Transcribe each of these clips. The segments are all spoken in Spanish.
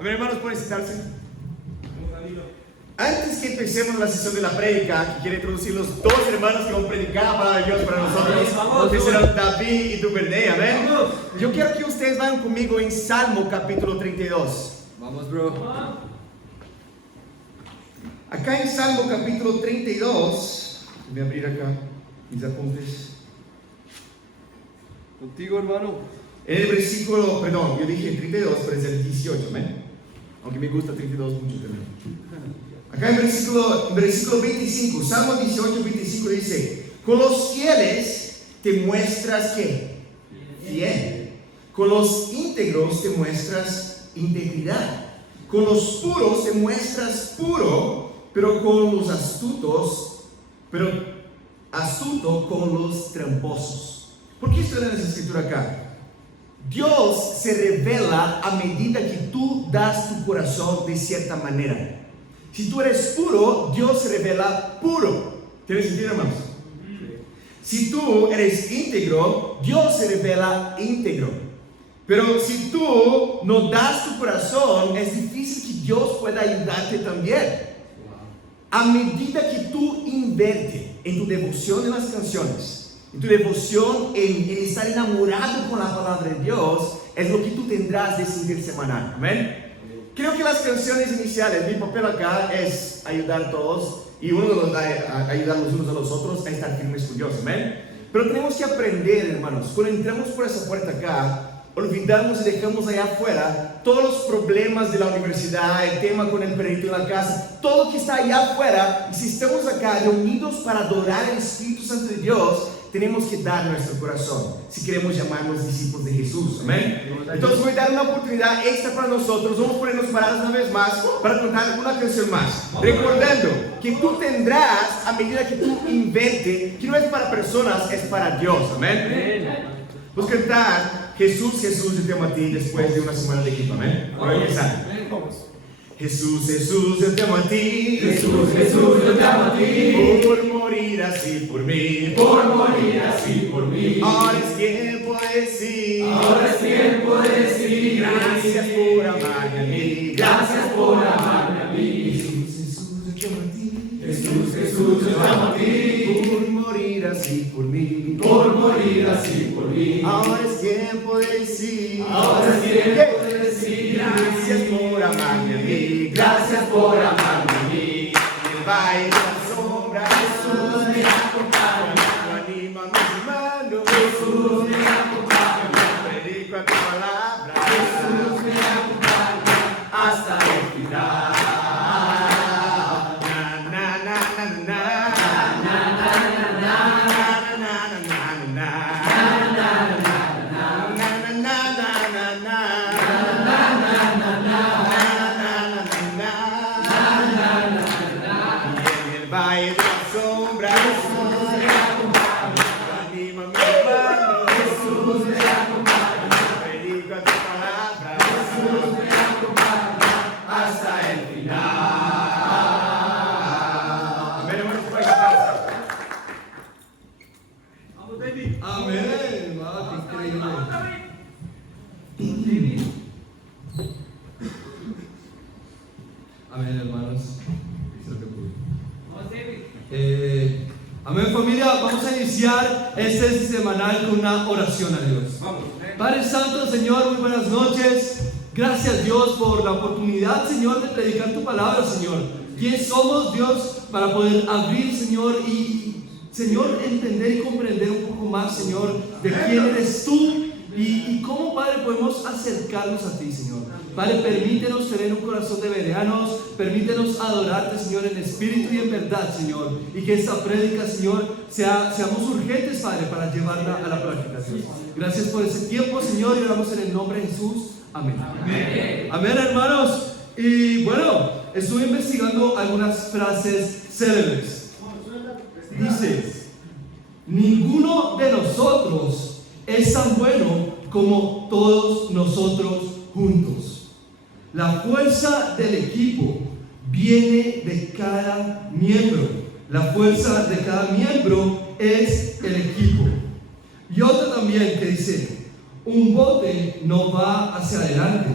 A ver, hermanos, pueden sentarse. Antes que empecemos la sesión de la prédica, quiero introducir los dos hermanos que van a predicar la palabra de Dios para nosotros, que serán David y Duvernay, amén. Yo quiero que ustedes vayan conmigo en Salmo capítulo 32. Vamos, bro. Acá en Salmo capítulo 32, voy a abrir acá mis apuntes. Contigo, hermano. En el versículo, perdón, yo dije 32, pero es el 18, amén. Aunque me gusta 32 mucho también. Acá en versículo 25, Salmo 18, 25 dice: con los fieles te muestras ¿qué? Fiel. Con los íntegros te muestras integridad. Con los puros te muestras puro, pero con los astuto con los tramposos. ¿Por qué estoy leyendo esa escritura acá? Dios se revela a medida que tú das tu corazón de cierta manera. Si tú eres puro, Dios se revela puro. ¿Tiene sentido, hermanos? Si tú eres íntegro, Dios se revela íntegro. Pero si tú no das tu corazón, es difícil que Dios pueda ayudarte también. A medida que tú inviertes en tu devoción en las canciones, en tu devoción en estar enamorado con la palabra de Dios, es lo que tú tendrás de sentir semanal. Amén. Creo que las canciones iniciales, mi papel acá es ayudar a todos y ayudar los unos a los otros a estar firmes con Dios. Amén. Pero tenemos que aprender, hermanos, cuando entramos por esa puerta acá, olvidamos y dejamos allá afuera todos los problemas de la universidad, el tema con el perrito en la casa, todo lo que está allá afuera. Y si estamos acá reunidos para adorar el Espíritu Santo de Dios, tenemos que dar nuestro corazón si queremos llamarnos discípulos de Jesús. Amén. Entonces voy a dar una oportunidad extra para nosotros. Vamos a ponernos parados una vez más para cantar una canción más, recordando que tú tendrás a medida que tú inventes, que no es para personas, es para Dios. Amén. Vamos a cantar Jesús, Jesús, yo te amo a ti después de una semana de equipo. Amén. Vamos a empezar. Jesús, Jesús, yo te amo a ti. Jesús, Jesús, yo te amo a ti. Por morir así por mí. Por morir así por mí. Ahora es tiempo de decir. Ahora es tiempo de decir. Gracias por amarme a mí. Gracias por amarme a mí. Jesús, Jesús, yo te amo a ti. Jesús, Jesús, yo te amo a ti. Por morir así por mí. Por morir así por mí. Ahora es tiempo de decir. Ahora es tiempo de decir. Gracias por amarme a mí. Gracias por amarme a mí. En el valle de la sombra, Jesús me acompaña. Anima mis manos. Jesús me acompaña. Predico a tu palabra. Jesús me acompaña hasta el final. Amén, hermanos. Amén, familia. Vamos a iniciar este semanal con una oración a Dios. Padre Santo, Señor, muy buenas noches. Gracias, Dios, por la oportunidad, Señor, de predicar tu palabra, Señor. ¿Quién somos, Dios, para poder abrir, Señor, y, Señor, entender y comprender un poco más, Señor, de quién eres tú y cómo, Padre, podemos acercarnos a ti, Señor? Padre, permítenos tener un corazón de bereanos, permítenos adorarte, Señor, en espíritu y en verdad, Señor, y que esta prédica, Señor, seamos urgentes, Padre, para llevarla a la práctica, Señor. Gracias por ese tiempo, Señor, y oramos en el nombre de Jesús. Amén. Amén. Amén, hermanos. Y bueno, estuve investigando algunas frases célebres. Dice: ninguno de nosotros es tan bueno como todos nosotros juntos. La fuerza del equipo viene de cada miembro. La fuerza de cada miembro es el equipo. Y otra también que dice: un bote no va hacia adelante,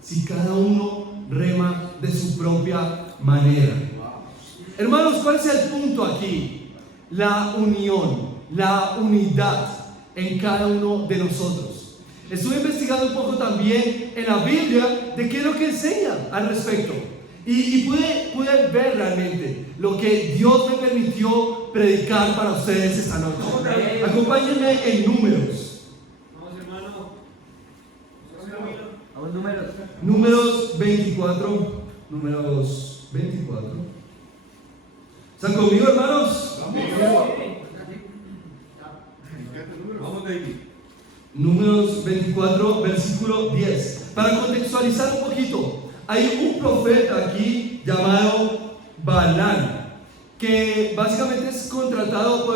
si cada uno rema de su propia manera. Hermanos, ¿cuál es el punto aquí? La unión, la unidad en cada uno de nosotros. Estuve investigando un poco también en la Biblia de qué es lo que enseña al respecto. Y pude ver realmente lo que Dios me permitió predicar para ustedes esta noche. Acompáñenme en Números. Vamos, hermano. Vamos, números. Números 24. Números 24. ¿Están conmigo, hermanos? Vamos, David. Números 24, versículo 10. Para contextualizar un poquito, hay un profeta aquí llamado Balaam, que básicamente es contratado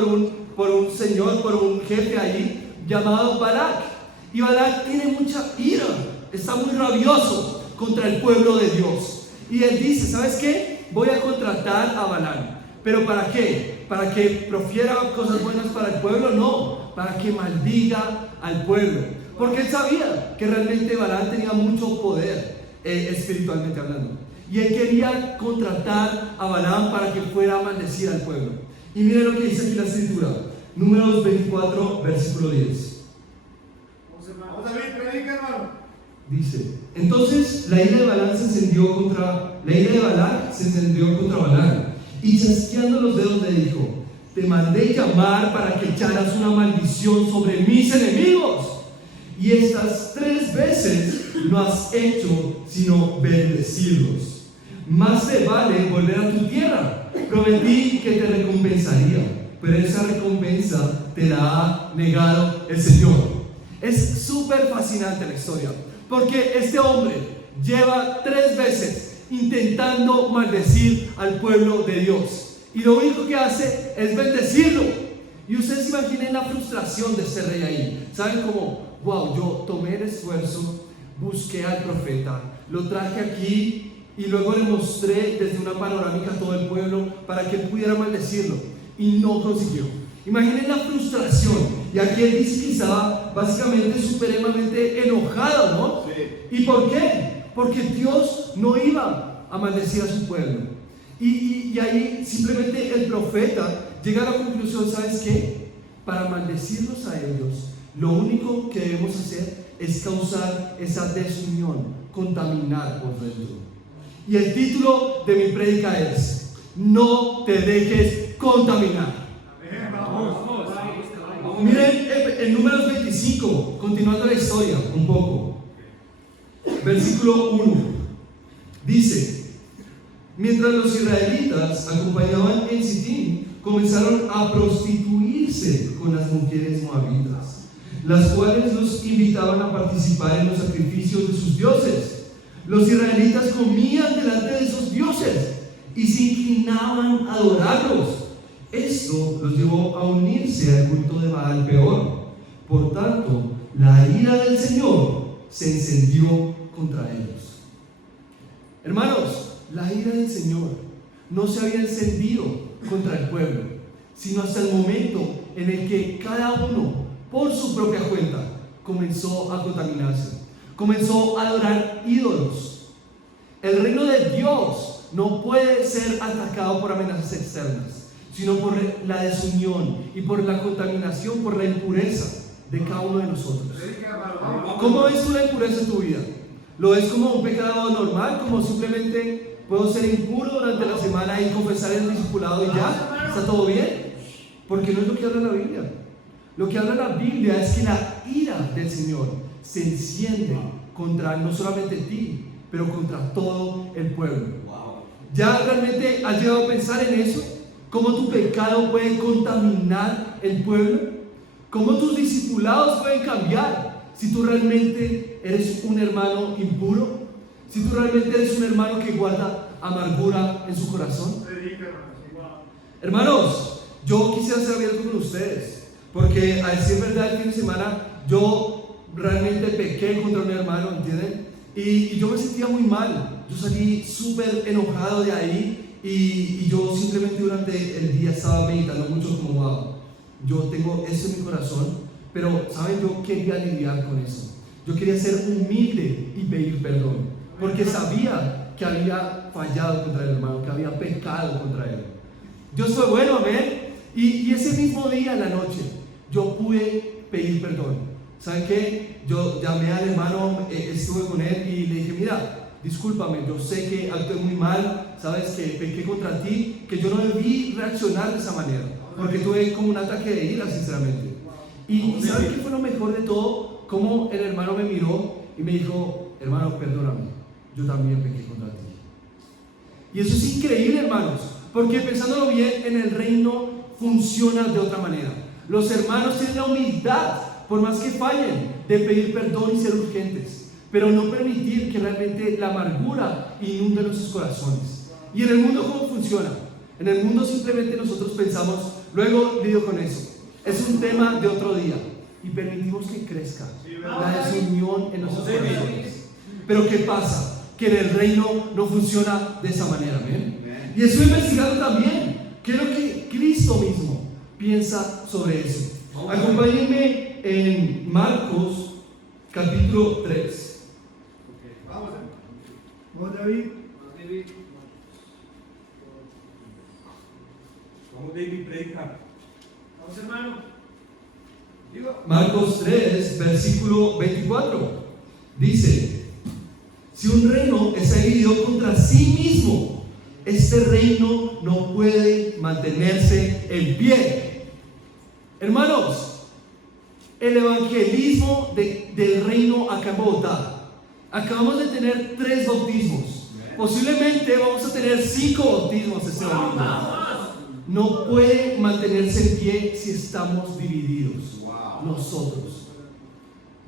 por un señor, por un jefe ahí llamado Balac. Y Balac tiene mucha ira, está muy rabioso contra el pueblo de Dios. Y él dice, ¿sabes qué? Voy a contratar a Balaam. ¿Pero para qué? ¿Para que profiera cosas buenas para el pueblo? No, para que maldiga al pueblo. Porque él sabía que realmente Balaam tenía mucho poder, espiritualmente hablando. Y él quería contratar a Balaam para que fuera a maldecir al pueblo. Y miren lo que dice aquí la escritura. Números 24, versículo 10. Vamos, David, predica, hermano. Dice, entonces la ira de Balac se encendió contra Balaam, y chasqueando los dedos le dijo, te mandé llamar para que echaras una maldición sobre mis enemigos, y estas 3 veces no has hecho sino bendecirlos. Más te vale volver a tu tierra. Prometí que te recompensaría, pero esa recompensa te la ha negado el Señor. Es súper fascinante la historia, porque este hombre lleva 3 veces intentando maldecir al pueblo de Dios, y lo único que hace es bendecirlo. Y ustedes se imaginen la frustración de ese rey ahí. ¿Saben cómo? Wow, yo tomé el esfuerzo, busqué al profeta, lo traje aquí y luego le mostré desde una panorámica a todo el pueblo para que él pudiera maldecirlo, y no consiguió. Imaginen la frustración. Y aquí él dice que estaba básicamente supremamente enojado, ¿no? Sí. ¿Y por qué? Porque Dios no iba a maldecir a su pueblo. Y ahí simplemente el profeta llega a la conclusión, ¿sabes qué? Para maldecirlos a ellos, lo único que debemos hacer es causar esa desunión, contaminar por dentro. Y el título de mi prédica es: no te dejes contaminar. Miren en Números 25, continuando la historia un poco, versículo 1, dice: mientras los israelitas acompañaban en Sitín, comenzaron a prostituirse con las mujeres moabitas, las cuales los invitaban a participar en los sacrificios de sus dioses. Los israelitas comían delante de esos dioses y se inclinaban a adorarlos. Esto los llevó a unirse al culto de Baal Peor. Por tanto, la ira del Señor se encendió contra ellos. Hermanos, la ira del Señor no se había encendido contra el pueblo, sino hasta el momento en el que cada uno, por su propia cuenta, comenzó a contaminarse, comenzó a adorar ídolos. El reino de Dios no puede ser atacado por amenazas externas, sino por la desunión y por la contaminación, por la impureza de cada uno de nosotros. ¿Cómo ves tú la impureza en tu vida? ¿Lo ves como un pecado normal, como simplemente puedo ser impuro durante la semana y confesar el discipulado y ya? ¿Está todo bien? Porque no es lo que habla la Biblia. Lo que habla la Biblia es que la ira del Señor se enciende contra no solamente ti, pero contra todo el pueblo. ¿Ya realmente has llegado a pensar en eso? ¿Cómo tu pecado puede contaminar el pueblo? ¿Cómo tus discipulados pueden cambiar si tú realmente eres un hermano impuro? Si tú realmente eres un hermano que guarda amargura en su corazón. Hermanos, yo quisiera ser abierto con ustedes, porque a decir verdad, el fin de semana yo realmente pequé contra mi hermano, ¿entienden? Y yo me sentía muy mal. Yo salí súper enojado de ahí. Y yo simplemente durante el día estaba meditando mucho como, wow, yo tengo eso en mi corazón, pero, ¿saben? Yo quería lidiar con eso. Yo quería ser humilde y pedir perdón. porque sabía que había fallado contra el hermano, que había pecado contra él. Dios fue bueno, amén. Y ese mismo día en la noche yo pude pedir perdón. ¿Saben qué? Yo llamé al hermano, estuve con él y le dije, mira, discúlpame, yo sé que actué muy mal, sabes que pequé contra ti, que yo no debí reaccionar de esa manera, porque tuve como un ataque de ira, sinceramente. Y ¿saben qué fue lo mejor de todo? Como el hermano me miró y me dijo, hermano, perdóname, yo también pequé contra ti. Y eso es increíble, hermanos, porque pensándolo bien, en el reino funciona de otra manera. Los hermanos tienen la humildad, por más que fallen, de pedir perdón y ser urgentes, pero no permitir que realmente la amargura inunde nuestros corazones. ¿Y en el mundo cómo funciona? En el mundo simplemente nosotros pensamos, luego lidio con eso, es un tema de otro día, y permitimos que crezca la desunión en nuestros corazones. Pero ¿qué pasa? Que en el reino no funciona de esa manera, ¿ven? Y estoy investigando también qué es lo que Cristo mismo piensa sobre eso. Acompáñenme en Marcos capítulo 3. Vamos, David. Vamos, David, predica. Vamos, hermano. Marcos 3, versículo 24. Dice, si un reino está dividido contra sí mismo, este reino no puede mantenerse en pie. Hermanos, el evangelismo del reino acá en Bogotá, acabamos de tener 3 bautismos. Posiblemente vamos a tener 5 bautismos este domingo. No puede mantenerse en pie si estamos divididos nosotros.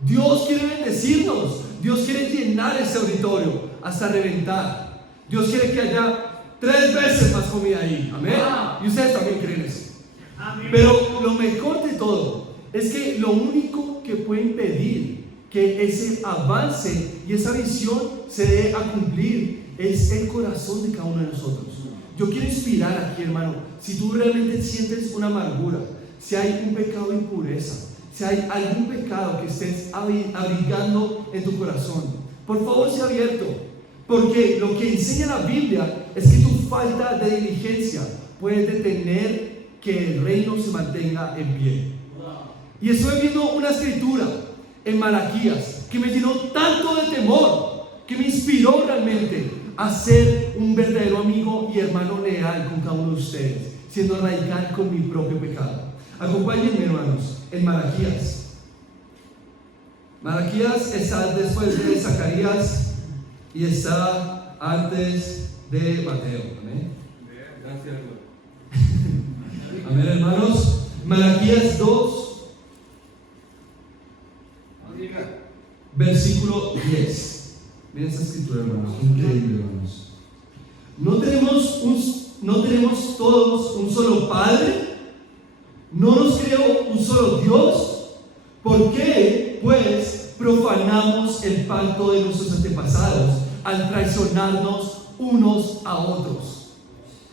Dios quiere bendecirnos, Dios quiere llenar ese auditorio hasta reventar. Dios quiere que haya 3 veces más comida ahí, amén. Y ustedes también creen eso. Pero lo mejor de todo es que lo único que puede impedir que ese avance y esa visión se dé a cumplir es el corazón de cada uno de nosotros. Yo quiero inspirar aquí, hermano, si tú realmente sientes una amargura, si hay un pecado de impureza, si hay algún pecado que estés abrigando en tu corazón, por favor sea abierto, porque lo que enseña la Biblia es que tu falta de diligencia puede detener que el reino se mantenga en pie. Y estoy viendo una escritura en Malaquías que me llenó tanto de temor, que me inspiró realmente a ser un verdadero amigo y hermano leal con cada uno de ustedes, siendo radical con mi propio pecado. Acompáñenme, hermanos, en Malaquías. Malaquías está después de Zacarías y está antes de Mateo. Amén. Gracias, Lord. Amén, hermanos. Malaquías 2, versículo 10. Miren esta escritura, hermanos, increíble, hermanos. ¿No tenemos todos un solo Padre? ¿No nos creó un solo Dios? ¿Por qué, pues, profanamos el pacto de nuestros antepasados al traicionarnos unos a otros?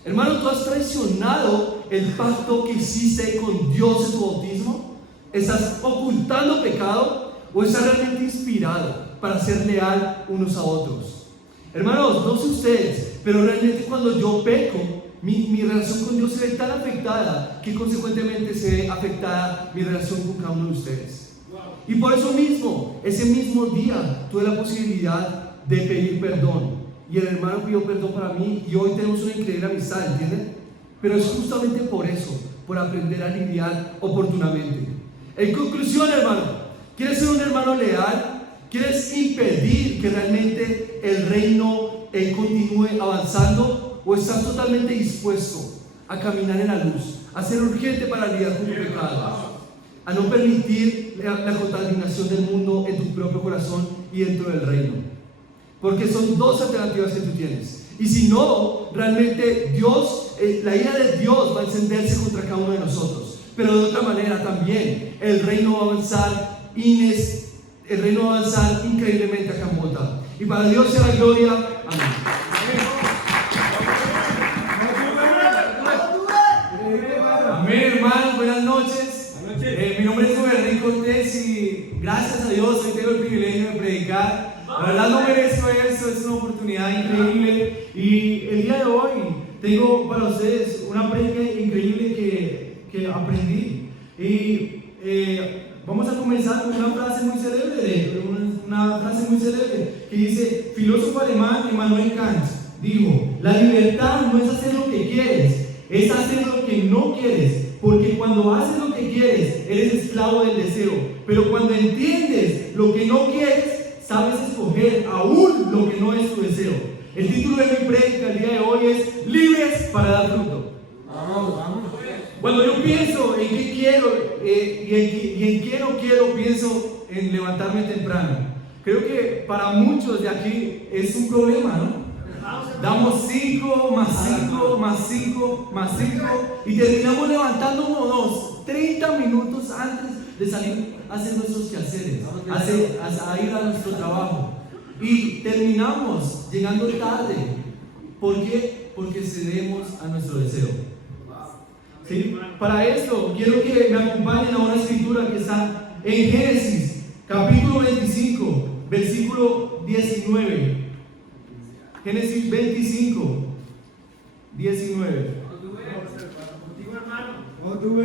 Hermano, ¿tú has traicionado el pacto que hiciste con Dios en tu bautismo? ¿Estás ocultando pecado o estás realmente inspirado para ser leal unos a otros? Hermanos, no sé ustedes, pero realmente cuando yo peco, mi relación con Dios se ve tan afectada que consecuentemente se ve afectada mi relación con cada uno de ustedes. Y por eso mismo, ese mismo día tuve la posibilidad de pedir perdón, y el hermano pidió perdón para mí, y hoy tenemos una increíble amistad, ¿entienden? Pero es justamente por eso, por aprender a lidiar oportunamente. En conclusión, hermano, ¿quieres ser un hermano leal? ¿Quieres impedir que realmente el reino continúe avanzando? ¿O estás totalmente dispuesto a caminar en la luz, a ser urgente para lidiar con tu pecado, a no permitir la contaminación del mundo en tu propio corazón y dentro del reino? Porque son 2 alternativas que tú tienes. Y si no, realmente Dios, la ira de Dios va a encenderse contra cada uno de nosotros. Pero de otra manera también, el reino va a avanzar increíblemente acá en Bogotá. Y para Dios sea la gloria. Amén. Amén, hermanos, buenas noches. Mi nombre es Juan Enrique Cortés y gracias a Dios hoy tengo el privilegio de predicar La verdad no merezco eso, es una oportunidad increíble. Y el día de hoy tengo para ustedes una prédica increíble que aprendí. Y vamos a comenzar con una frase muy célebre, que dice: filósofo alemán Immanuel Kant dijo: la libertad no es hacer lo que quieres, es hacer lo que no quieres, porque cuando haces lo que quieres, eres esclavo del deseo, pero cuando entiendes lo que no quieres, sabes escoger aún lo que no es tu deseo. El título de mi prédica el día de hoy es Libres para dar fruto. Cuando yo pienso en qué quiero y en qué no quiero, pienso en levantarme temprano. Creo que para muchos de aquí es un problema, ¿no? Damos 5 más 5 más 5 más 5 y terminamos levantándonos 30 minutos antes de salir a hacer nuestros quehaceres, a ir a nuestro trabajo. Y terminamos llegando tarde. ¿Por qué? Porque cedemos a nuestro deseo. ¿Sí? Para esto quiero que me acompañen a una escritura que está en Génesis capítulo 25 versículo 19. Génesis 25 19.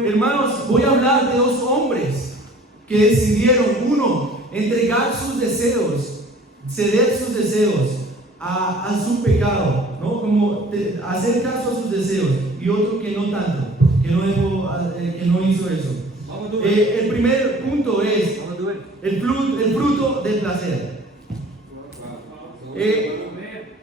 Hermanos, voy a hablar de dos hombres que decidieron, uno, entregar sus deseos, ceder sus deseos a su pecado, ¿no? Como hacer caso a sus deseos, y otro que no tanto, que no hizo eso. El primer punto es el fruto del placer.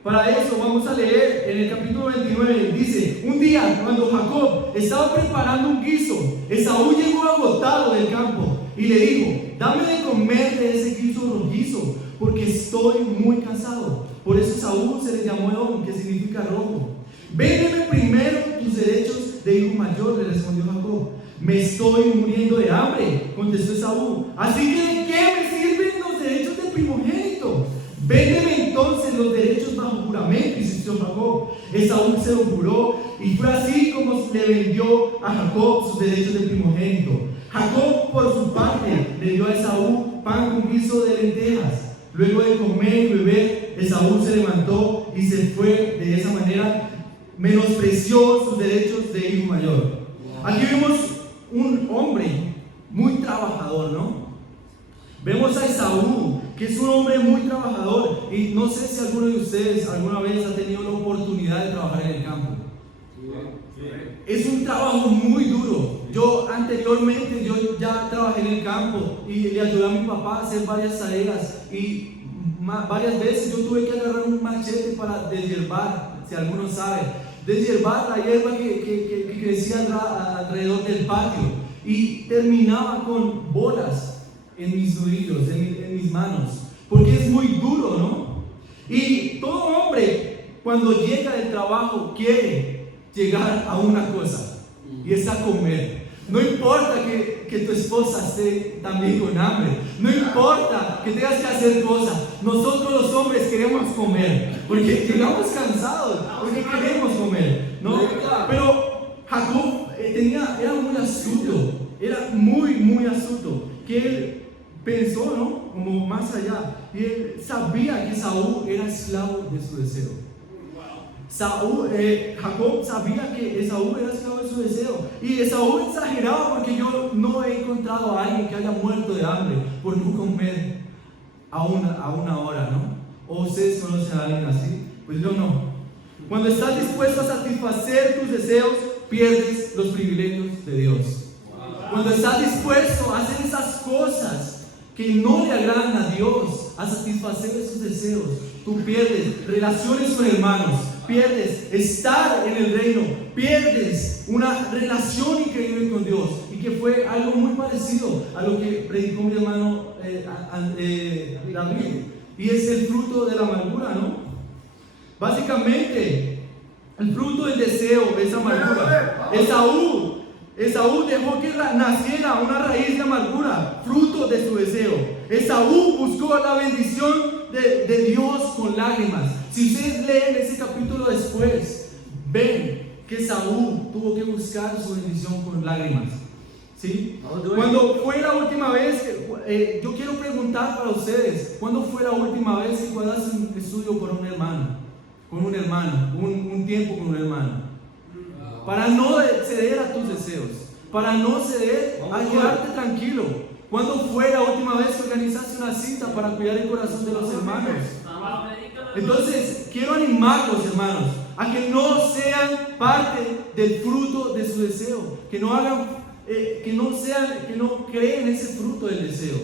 Para eso vamos a leer en el capítulo 29, dice: un día cuando Jacob estaba preparando un guiso, Esaú llegó agotado del campo y le dijo: dame de comer de ese guiso rojizo, porque estoy muy cansado. Por eso Esaú se le llamó Edom, que significa rojo. Véndeme primero tus derechos de hijo mayor, le respondió Jacob. Me estoy muriendo de hambre, contestó Esaú. Así que ¿de qué me sirven los derechos del primogénito? Véndeme entonces los derechos bajo juramento, insistió Jacob. Esaú se lo juró y fue así como le vendió a Jacob sus derechos de primogénito. Jacob, por su parte, le dio a Esaú pan con guiso de lentejas. Luego de comer y beber, Esaú se levantó y se fue. De esa manera menospreció sus derechos de hijo mayor. Aquí vemos un hombre muy trabajador, ¿no? Vemos a Esaú, que es un hombre muy trabajador, y no sé si alguno de ustedes alguna vez ha tenido la oportunidad de trabajar en el campo. Es un trabajo muy duro. Yo anteriormente ya trabajé en el campo y le ayudé a mi papá a hacer varias tareas, y varias veces yo tuve que agarrar un machete para deshiervar, si alguno sabe, deshiervar la hierba que crecía alrededor del patio, y terminaba con bolas en mis nudillos, en mis manos, porque es muy duro, ¿no? Y todo hombre, cuando llega del trabajo, quiere llegar a una cosa, y es a comer. No importa que tu esposa esté también con hambre, no importa que tengas que hacer cosas, nosotros los hombres queremos comer, porque llegamos cansados, porque queremos comer, ¿no? Pero Jacob era muy astuto, era muy astuto, que él pensó, ¿no? Como más allá, y él sabía que Esaú era esclavo de su deseo. Jacob sabía que Esaú era esclavo de su deseo, y Esaú exageraba, porque yo no he encontrado a alguien que haya muerto de hambre por no comer a una hora, ¿no? ¿O ustedes conocen a alguien así? Pues yo no. Cuando estás dispuesto a satisfacer tus deseos, pierdes los privilegios de Dios. Cuando estás dispuesto a hacer esas cosas que no le agradan a Dios, a satisfacer esos deseos, tú pierdes relaciones con hermanos, pierdes estar en el reino, pierdes una relación increíble con Dios, y que fue algo muy parecido a lo que predicó mi hermano David, y es el fruto de la amargura, ¿no? Básicamente, el fruto del deseo es amargura. Esaú dejó que naciera una raíz de amargura, fruto de su deseo. Esaú buscó la bendición de Dios con lágrimas. Si ustedes leen ese capítulo después, ven que Esaú tuvo que buscar su bendición con lágrimas. ¿Sí? Cuando fue la última vez, yo quiero preguntar para ustedes, ¿cuándo fue la última vez que guardaste un estudio por un hermano? Con un hermano, un tiempo con un hermano. Para no ceder a tus deseos, para no ceder a quedarte tranquilo. ¿Cuándo fue la última vez que organizaste una cita para cuidar el corazón de los hermanos? Entonces, quiero animarlos, hermanos, a que no sean parte del fruto de su deseo, que no hagan, que no creen ese fruto del deseo,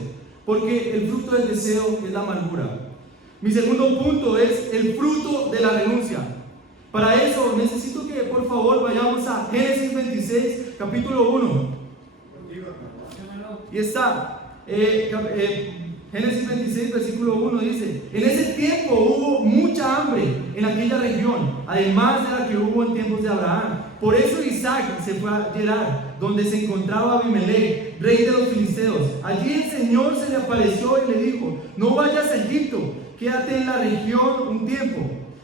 porque el fruto del deseo es la amargura. Mi segundo punto es el fruto de la renuncia. Para eso necesito que por favor vayamos a Génesis 26, capítulo 1. Y está, Génesis 26, versículo 1 dice: en ese tiempo hubo mucha hambre en aquella región, además de la que hubo en tiempos de Abraham. Por eso Isaac se fue a Gerar, donde se encontraba Abimelech, rey de los filisteos. Allí el Señor se le apareció y le dijo: no vayas a Egipto, quédate en la región un tiempo.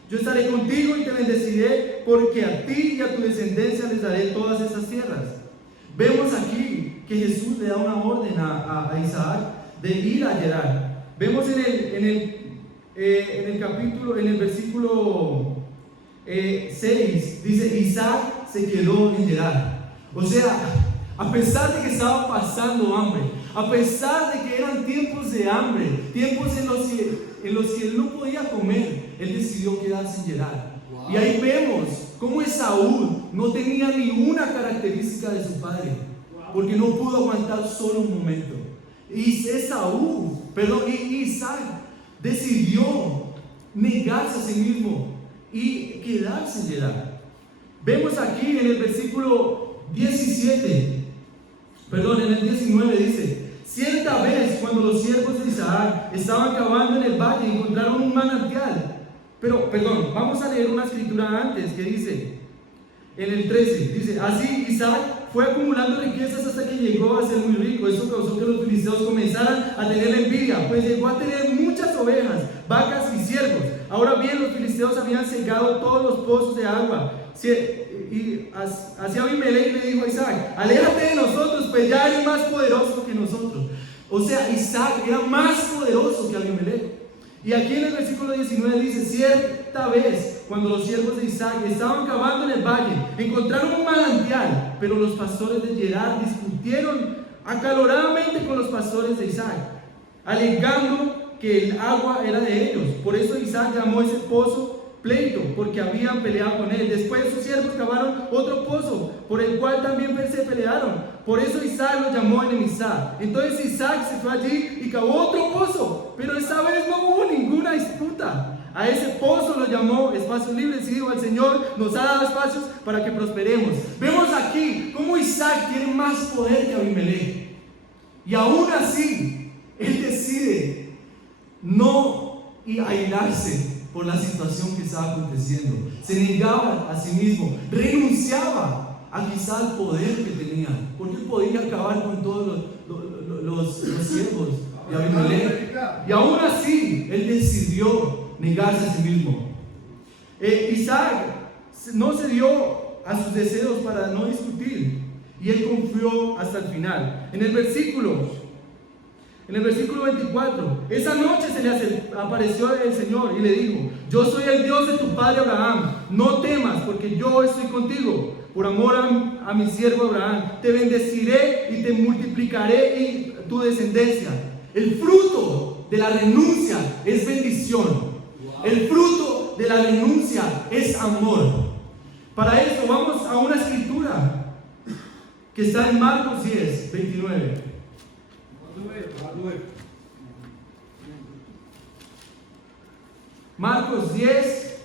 Yo estaré contigo y te bendeciré, porque a ti y a tu descendencia les daré todas esas tierras. Vemos aquí que Jesús le da una orden a Isaac de ir a Gerar. Vemos en el versículo 6, dice: Isaac se quedó en Gerar. O sea, a pesar de que estaba pasando hambre, a pesar de que eran tiempos de hambre, tiempos en los que él no podía comer, él decidió quedarse en Gerar. Wow. Y ahí vemos cómo Esaú no tenía ni una característica de su padre, porque no pudo aguantar solo un momento. Y Isaac decidió negarse a sí mismo y quedarse en Gerar. Vemos aquí en el versículo 19 dice: cierta vez, cuando los siervos de Isaac estaban cavando en el valle, encontraron un manantial. Vamos a leer una escritura antes que dice, en el 13, dice: así Isaac fue acumulando riquezas hasta que llegó a ser muy rico. Eso causó que los filisteos comenzaran a tener envidia, pues llegó a tener muchas ovejas, vacas y siervos. Ahora bien, los filisteos habían secado todos los pozos de agua. Y hacia Abimelech le dijo a Isaac: aléjate de nosotros, pues ya eres más poderoso que nosotros. O sea, Isaac era más poderoso que Abimelech. Y aquí en el versículo 19 dice: cierta vez, cuando los siervos de Isaac estaban cavando en el valle, encontraron un manantial, pero los pastores de Gerar discutieron acaloradamente con los pastores de Isaac, alegando que el agua era de ellos. Por eso Isaac llamó ese pozo pleito, porque habían peleado con él. Después sus siervos cavaron otro pozo, por el cual también se pelearon. Por eso Isaac lo llamó enemistad. Entonces Isaac se fue allí y cavó otro pozo, pero esta vez no hubo ninguna disputa. A ese pozo lo llamó espacios libres y dijo: el Señor nos ha dado espacios para que prosperemos. Vemos aquí cómo Isaac tiene más poder que Abimelech, y aún así él decide no airarse por la situación que estaba aconteciendo. Se negaba a sí mismo, renunciaba a quizá el poder que tenía, porque él podía acabar con todos los siervos de Abimelech. Y aún así él decidió negarse a sí mismo. Isaac no cedió a sus deseos para no discutir, y él confió hasta el final. En el versículo 24, esa noche se le apareció el Señor y le dijo: yo soy el Dios de tu padre Abraham, no temas, porque yo estoy contigo. Por amor a mi siervo Abraham, te bendeciré y te multiplicaré tu descendencia. El fruto de la renuncia es bendición. El fruto de la renuncia es amor. Para esto vamos a una escritura que está en Marcos 10, 29. Marcos 10,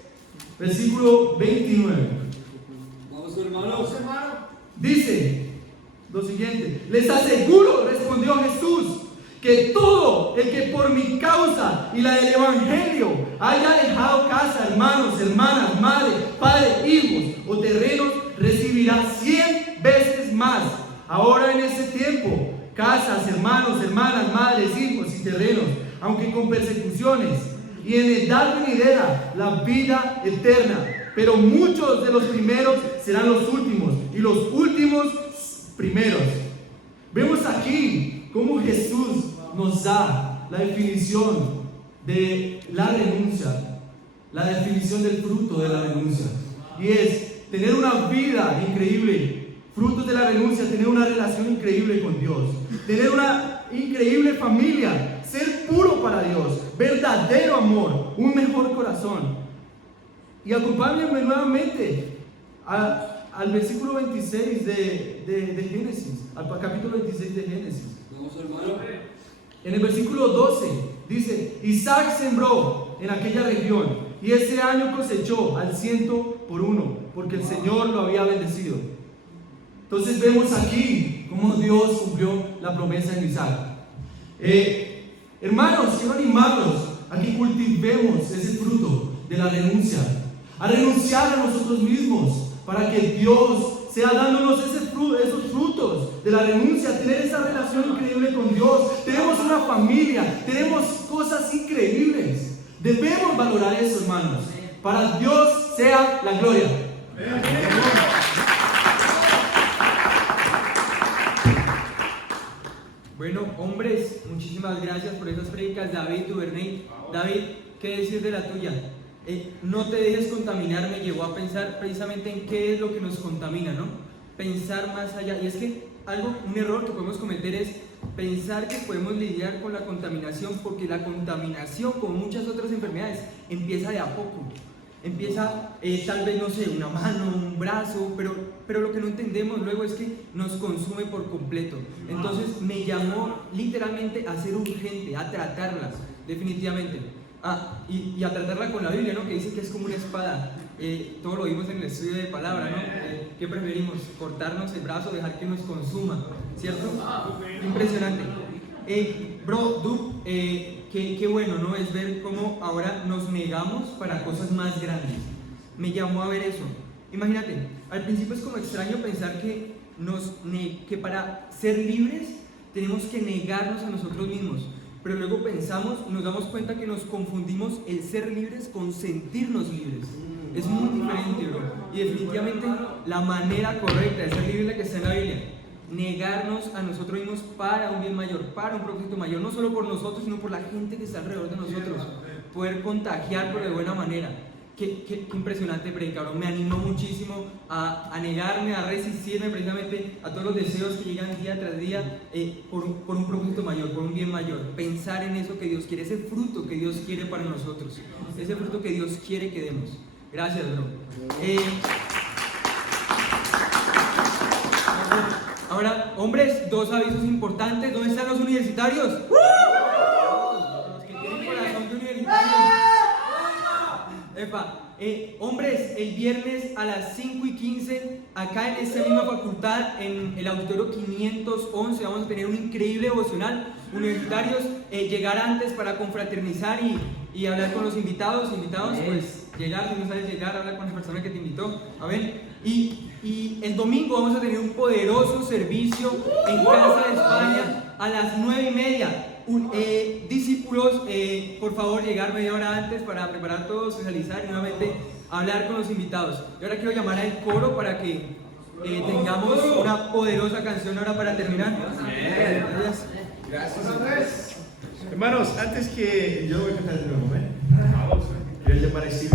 versículo 29. Vamos, hermanos. Dice lo siguiente: les aseguro, respondió Jesús, que todo el que por mi causa y la del evangelio haya dejado casa, hermanos, hermanas, madre, padre, hijos o terrenos, recibirá 100 veces más. Ahora en este tiempo, casas, hermanos, hermanas, madres, hijos y terrenos, aunque con persecuciones, y en edad venidera la vida eterna. Pero muchos de los primeros serán los últimos, y los últimos primeros. Vemos aquí cómo Jesús nos da la definición de la renuncia, la definición del fruto de la renuncia. Y es tener una vida increíble, frutos de la renuncia, tener una relación increíble con Dios, tener una increíble familia, ser puro para Dios, verdadero amor, un mejor corazón. Y acompáñenme nuevamente al versículo 26 de Génesis, al capítulo 26 de Génesis. Vamos, hermano. En el versículo 12 dice: Isaac sembró en aquella región y ese año cosechó al 100%, porque el Señor lo había bendecido. Entonces vemos aquí cómo Dios cumplió la promesa en Isaac. Hermanos, quiero animarlos a que cultivemos ese fruto de la renuncia, a renunciar a nosotros mismos, para que Dios sea dándonos esos frutos de la renuncia, tener esa relación increíble con Dios. Tenemos una familia, tenemos cosas increíbles. Debemos valorar eso, hermanos. Para Dios sea la gloria. Bueno, hombres, muchísimas gracias por esas prédicas, David, Duvernay. David, ¿qué decir de la tuya? No te dejes contaminar, me llevó a pensar precisamente en qué es lo que nos contamina, ¿no? Pensar más allá. Y es que un error que podemos cometer es pensar que podemos lidiar con la contaminación, porque la contaminación, como muchas otras enfermedades, empieza de a poco. Empieza tal vez, no sé, una mano, un brazo, pero lo que no entendemos luego es que nos consume por completo. Entonces me llamó literalmente a ser urgente, a tratarlas, definitivamente. Y a tratarla con la Biblia, ¿no? Que dice que es como una espada. Todo lo vimos en el estudio de palabra, ¿no? ¿Qué preferimos? ¿Cortarnos el brazo o dejar que nos consuma? ¿Cierto? Impresionante. Bro, qué bueno, ¿no? Es ver cómo ahora nos negamos para cosas más grandes. Me llamó a ver eso. Imagínate, al principio es como extraño pensar que para ser libres tenemos que negarnos a nosotros mismos. Pero luego pensamos y nos damos cuenta que nos confundimos el ser libres con sentirnos libres. Es muy diferente, bro. Y definitivamente la manera correcta de ser libre es la que está en la Biblia. Negarnos a nosotros mismos para un bien mayor, para un propósito mayor, no solo por nosotros, sino por la gente que está alrededor de nosotros. Poder contagiar, pero de buena manera. Qué impresionante predicador. Me animó muchísimo a negarme, a resistirme precisamente a todos los deseos que llegan día tras día por un propósito mayor, por un bien mayor. Pensar en eso que Dios quiere, ese fruto que Dios quiere para nosotros, ese fruto que Dios quiere que demos. Gracias, bro. Ahora, hombres, dos avisos importantes. ¿Dónde están los universitarios? Los que tienen corazón de universitarios. Hombres, el viernes a las 5:15, acá en esta misma facultad, en el auditorio 511, vamos a tener un increíble devocional. Universitarios, llegar antes para confraternizar y hablar con los invitados. Pues llegar, si no sabes llegar, hablar con la persona que te invitó. A ver, y el domingo vamos a tener un poderoso servicio en Casa de España a las 9:30. Discípulos, por favor, llegar media hora antes para preparar todo, socializar y nuevamente hablar con los invitados. Y ahora quiero llamar al coro para que tengamos una poderosa canción ahora para terminar. Gracias. Hermanos, antes que yo voy a cantar de nuevo, quiero llamar a Steve.